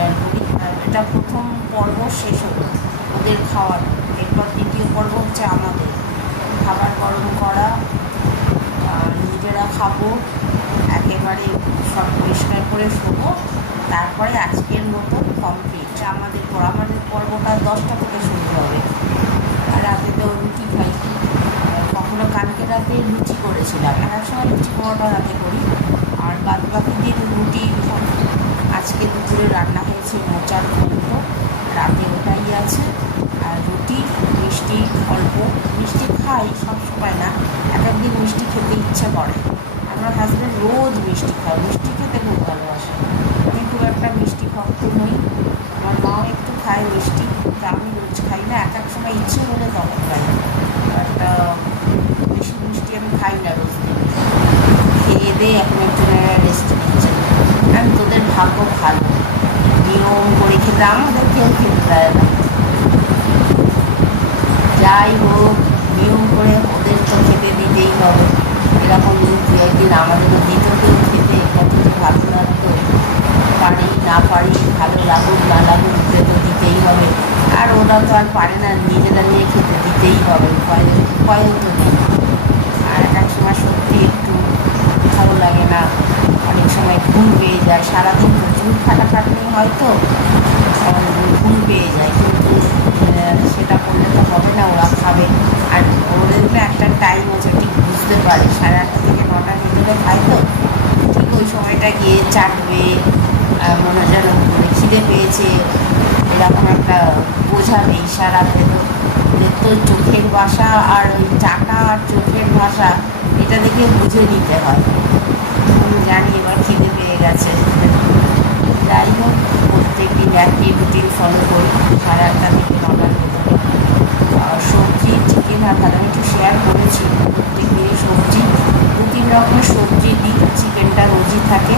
Share করি। এটা প্রথম পর্ব শেষ হলো ওদের খাওয়ার, এরপর দ্বিতীয় পর্ব হচ্ছে আমাদের খাবার গরম করা, নিজেরা খাবো, একেবারে সব পরিষ্কার করে শোবো, তারপরে আজকের মতো কমপ্লিট। আমাদের পর্বটা 10টা থেকে শুরু হবে। আর রাতে তো রুটি খাই, কখনো কালকে রাতে লুচি করেছিলাম, এক সময় লুচি পরোটা রাতে করি, আর বাদ বাকি দিন রুটি। আজকে দুপুরে রান্না হয়েছে মোচার ঘন্ট, রাতে ওটাই আছে। আর রুটি, মিষ্টি অল্প, মিষ্টি খাই সব সময় না, এক একদিন মিষ্টি খেতে ইচ্ছে করে। আমার হাজব্যান্ড রোজ মিষ্টি খায়, মিষ্টি খেতে খুব ভালোবাসে। আমি খুব একটা মিষ্টি ভক্ত নই, আমার মাও একটু খায় মিষ্টি, তা আমি রোজ খাই না, এক এক সময় ইচ্ছে হলে তখন খাই। একটা বেশি মিষ্টি আমি খাই না রোজ দিন। খেয়ে দিয়ে এখন একজনের রেস্ট নিচ্ছে। আমি তোদের ভাগ্য ভালো, নিয়ম করে খেতে, আমাদের কেউ খেতে দেয় না। যাই হোক, নিয়ম করে ওদের তো খেতে দিতেই হবে। এরকম দু একদিন আমাদেরও দিত কেউ খেতে, কত তো ভালো লাগতো। পারি না পারি, ভালো লাগুক না লাগুক, ওদের তো দিতেই হবে। আর ওরা তো আর পারে না, নিজেরা নিয়ে খেতে দিতেই হবে, উপায়ও তো নেই। আর এক সময় সত্যি একটু ভালো লাগে না, অনেক সময় ঘুম পেয়ে যায়, সারাদিন প্রচুর খাটাখাটনি হয়তো ঘুম পেয়ে যায়, কিন্তু সেটা করলে তো হবে না, ওরা খাবে। আর ওদের একটা টাইম আছে, ঠিক বুঝতে পারে 8:30 থেকে 9টার ভিতরে খায়, তো ঠিক ওই সময়টা গিয়ে চাটবে, মনে যেন খিদে পেয়েছে, এরকম একটা বোঝাবে ইশারা পেত। ওদের তো চোখের ভাষা আর ওই চাটা আর চোখের ভাষা, এটা দেখে বুঝে নিতে হয়। আমি জানি এবার খিদে পেয়ে গেছে। যাই হোক, প্রত্যেক দিন একই রুটিন ফলো করি 8:30 থেকে 9টার ভিতরে। সবজি, চিকেন আর ভাত আমি একটু শেয়ার করেছি, প্রত্যেক দিনই সবজি, 2-3 রকমের সবজি দিই, চিকেনটা রোজই থাকে,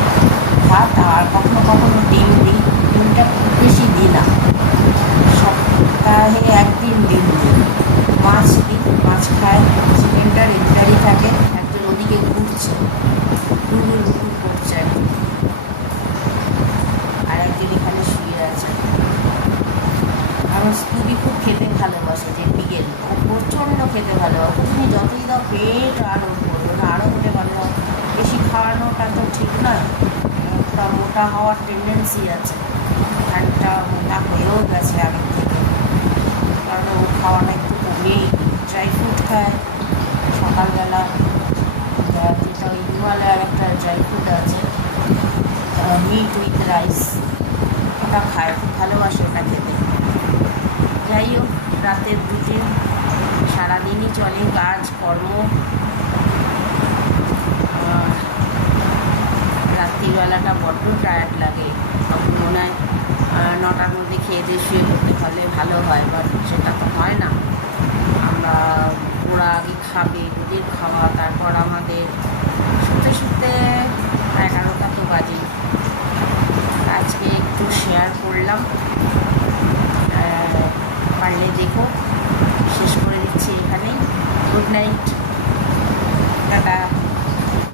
ভাত, আর কখনো কখনো ডিম দিই। ডিমটা খুব বেশি দিই না, সপ্তাহে একদিন ডিম দিই। মাছ দিই, মাছ খায়, চিকেনটা রেগুলারই থাকে। একজন ওদিকে ঘুরছে, ঘুরঘুর করছে, আর একজন এখানে শুয়ে আছে। আমার স্কুবি খুব খেতে ভালোবাসে, যে বিকেল ও প্রচণ্ড খেতে ভালোবাসে। তুমি যতই দাও পেট আরও করবে, ওটা আরও হতে পারে না, বেশি খাওয়ানোটা তো ঠিক নয়, ওটা মোটা হওয়ার টেন্ডেন্সি আছে। খানিকটা মোটা হয়েও গেছে আগের থেকে, কারণ ও খাওয়ানো একটু কমেই, ড্রাই ফ্রুট খায় সকালবেলা, যেটা ওই হিমালয়ার একটা ড্রাই ফ্রুট আছে, মিট উইথ রাইস, ওটা খায়, খুব ভালোবাসে ওটা খেতে। যাই হোক, রাতের রুটিন সারাদিনই চলে, কাজ কর্ম। রাত্রিবেলাটা বড্ড টায়ার্ড লাগে, তখন মনে হয় 9টার মধ্যে খেয়ে দিয়ে শুয়ে পড়তে পারলে ভালো হয়, বাট সেটা তো হয় না। ওরা আগে খাবে, ওদের খাওয়া, তারপর আমাদের, শুতে শুতে 11টা তো বাজে। আজকে একটু শেয়ার করলাম, পারলে দেখো। শেষ করে দিচ্ছি এখানেই। Good night.